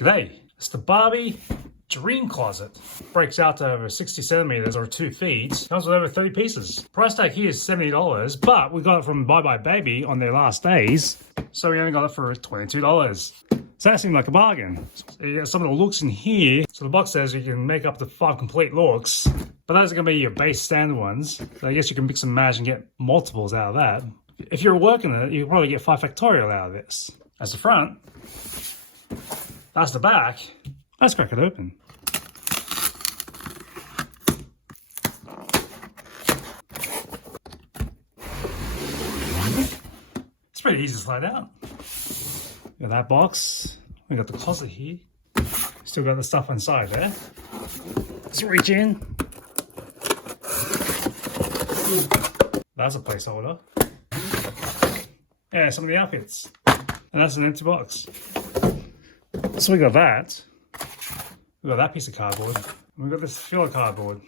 G'day, it's the Barbie Dream Closet. Breaks out to over 60 centimeters or 2 feet. Comes with over 30 pieces. Price tag here is $70, but we got it from Bye Bye Baby on their last days, so we only got it for $22. So that seemed like a bargain. So you get some of the looks in here. So the box says you can make up to 5 complete looks, but those are going to be your base standard ones. So I guess you can mix and match and get multiples out of that. If you're working it, you can probably get 5 factorial out of this. That's the front. That's the back. Let's crack it open. It's pretty easy to slide out. Got that box. We got the closet here. Still got the stuff inside there. Let's reach in. That's a placeholder. Yeah, some of the outfits. And that's an empty box. So we got that. We got that piece of cardboard. And we got this filler cardboard.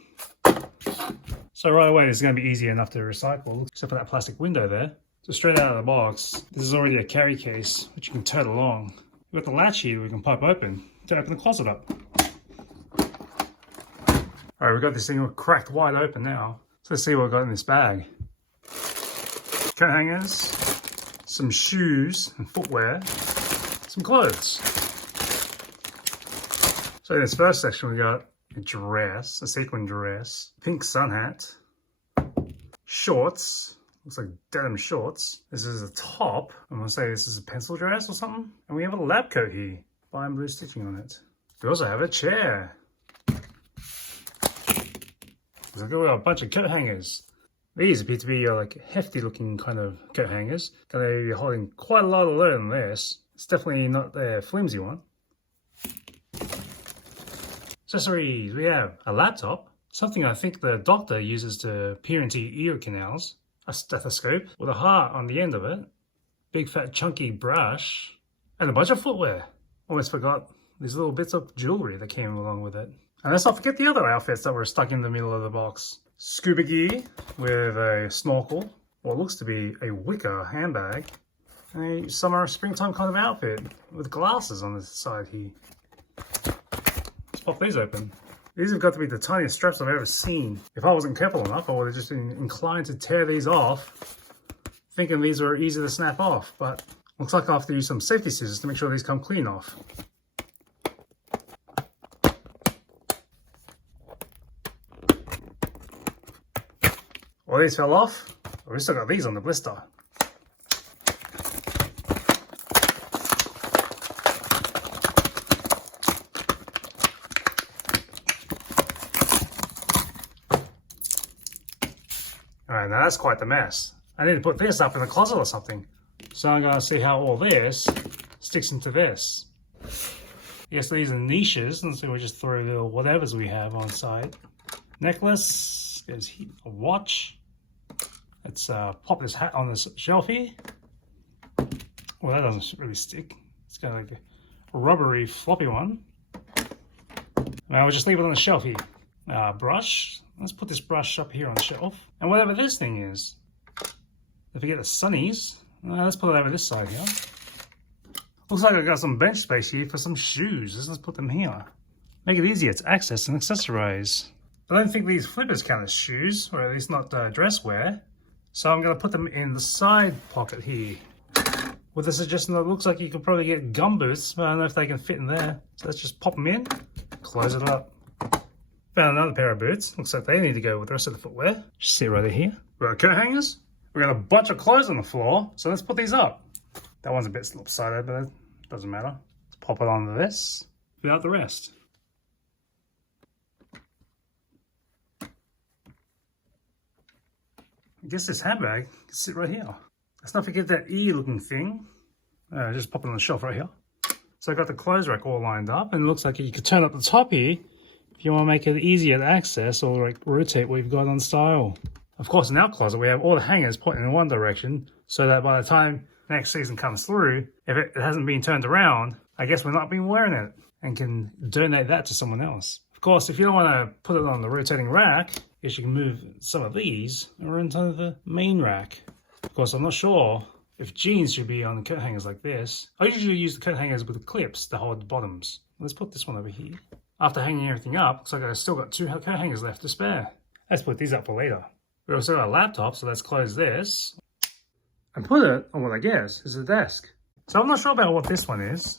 So right away, it's going to be easy enough to recycle, except for that plastic window there. So straight out of the box, this is already a carry case, which you can tote along. We've got the latch here we can pop open to open the closet up. All right, we've got this thing cracked wide open now. So let's see what we've got in this bag. Coat hangers, some shoes and footwear, some clothes. So in this first section, we got a dress, a sequin dress, pink sun hat, shorts, looks like denim shorts. This is a top. I'm gonna say this is a pencil dress or something. And we have a lab coat here, black and blue stitching on it. We also have a chair. Looks like we got a bunch of coat hangers. These appear to be like hefty looking kind of coat hangers. Gonna be holding quite a lot of load on this. It's definitely not the flimsy one. Accessories, we have a laptop, something I think the doctor uses to peer into your ear canals, a stethoscope with a heart on the end of it, big fat chunky brush, and a bunch of footwear. Almost forgot these little bits of jewelry that came along with it. And let's not forget the other outfits that were stuck in the middle of the box. Scuba gear with a snorkel, what looks to be a wicker handbag, a summer springtime kind of outfit with glasses on the side here. Pop these open. These have got to be the tiniest straps I've ever seen. If I wasn't careful enough, I would have just been inclined to tear these off, thinking these were easy to snap off, but looks like I have to use some safety scissors to make sure these come clean off. Well, these fell off, but we still got these on the blister. Alright, now that's quite the mess. I need to put this up in the closet or something. So I'm going to see how all this sticks into this. Yes, these are niches, and so we'll just throw little whatevers we have on side. Necklace, there's a watch. Let's pop this hat on this shelf here. Well, that doesn't really stick. It's got like a rubbery floppy one. Now we'll just leave it on the shelf here. Brush. Let's put this brush up here on the shelf. And whatever this thing is. Don't forget the sunnies. Let's put it over this side here. Looks like I've got some bench space here for some shoes. Let's put them here. Make it easier to access and accessorize. I don't think these flippers count as shoes, or at least not dress wear. So I'm going to put them in the side pocket here. With the suggestion that it looks like you could probably get gum boots, but I don't know if they can fit in there. So let's just pop them in, close it up. Found another pair of boots. Looks like they need to go with the rest of the footwear. Just sit right here. We've got coat hangers. We've got a bunch of clothes on the floor. So let's put these up. That one's a bit lopsided, but it doesn't matter. Let's pop it onto this without the rest. I guess this handbag can sit right here. Let's not forget that E-looking thing. Just pop it on the shelf right here. So I got the clothes rack all lined up, and it looks like you could turn up the top here if you want to make it easier to access or like rotate what you've got on style. Of course, in our closet, we have all the hangers pointing in one direction, so that by the time next season comes through, if it hasn't been turned around, I guess we're not been wearing it and can donate that to someone else. Of course, if you don't want to put it on the rotating rack, I guess you can move some of these or into the main rack. Of course, I'm not sure if jeans should be on the coat hangers like this. I usually use the coat hangers with the clips to hold the bottoms. Let's put this one over here. After hanging everything up, looks like I've still got 2 coat hangers left to spare. Let's put these up for later. We also got a laptop, so let's close this and put it on what I guess is a desk. So I'm not sure about what this one is.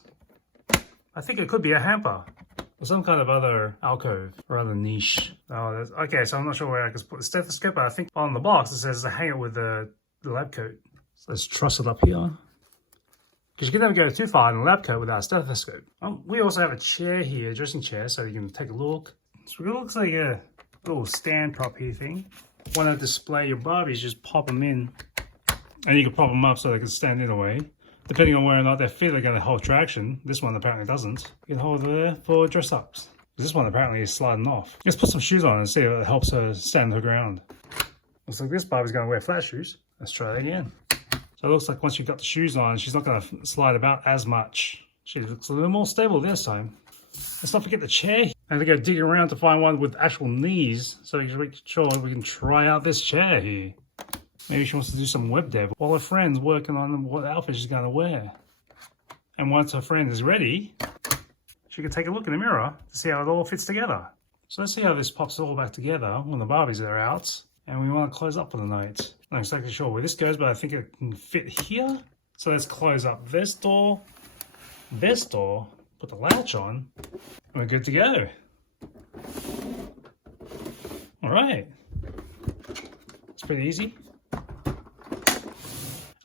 I think it could be a hamper or some kind of other alcove or other niche. Oh, okay, so I'm not sure where I can put the stethoscope, but I think on the box it says to hang it with the lab coat. So let's truss it up here. Because you can never go too far in a lab coat without a stethoscope. We also have a chair here, a dressing chair, so you can take a look. So it looks like a little stand prop here thing. Want to display your Barbies, just pop them in. And you can prop them up so they can stand in a way. Depending on whether or not their feet are going to hold traction. This one apparently doesn't. You can hold it there for dress ups. This one apparently is sliding off. Let's put some shoes on and see if it helps her stand her ground. Looks like this Barbie's going to wear flat shoes. Let's try it again. So it looks like once you've got the shoes on, she's not going to slide about as much. She looks a little more stable this time. Let's not forget the chair. I have to go digging around to find one with actual knees so we can make sure we can try out this chair here. Maybe she wants to do some web dev while her friend's working on what outfit she's going to wear. And once her friend is ready, she can take a look in the mirror to see how it all fits together. So let's see how this pops all back together when the Barbies are out. And we want to close up for the night. I'm not exactly sure where this goes, but I think it can fit here. So let's close up this door, put the latch on, and we're good to go. All right. It's pretty easy.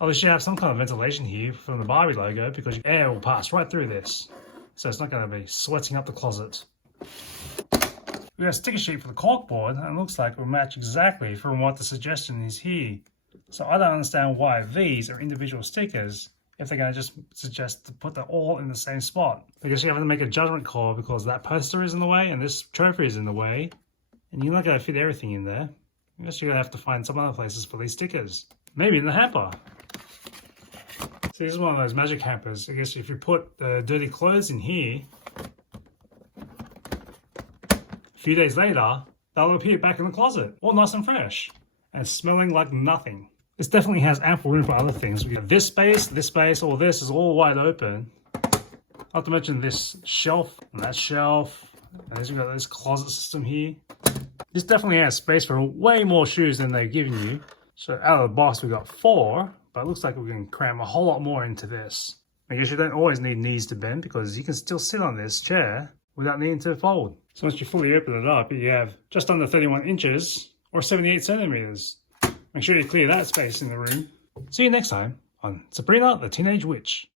At least you have some kind of ventilation here from the Barbie logo because air will pass right through this. So it's not going to be sweating up the closet. We got a sticker sheet for the corkboard and it looks like it will match exactly from what the suggestion is here. So I don't understand why these are individual stickers if they're going to just suggest to put them all in the same spot. I guess you have to make a judgment call because that poster is in the way and this trophy is in the way. And you're not going to fit everything in there. I guess you're going to have to find some other places for these stickers. Maybe in the hamper. So this is one of those magic hampers. I guess if you put dirty clothes in here, a few days later, they'll appear back in the closet, all nice and fresh, and smelling like nothing. This definitely has ample room for other things. We have this space, all this is all wide open. Not to mention this shelf, and that shelf, and then we've got this closet system here. This definitely has space for way more shoes than they've given you. So out of the box we got 4, but it looks like we can cram a whole lot more into this. I guess you don't always need knees to bend because you can still sit on this chair without needing to fold. So once you fully open it up, you have just under 31 inches or 78 centimeters. Make sure you clear that space in the room. See you next time on Sabrina the Teenage Witch.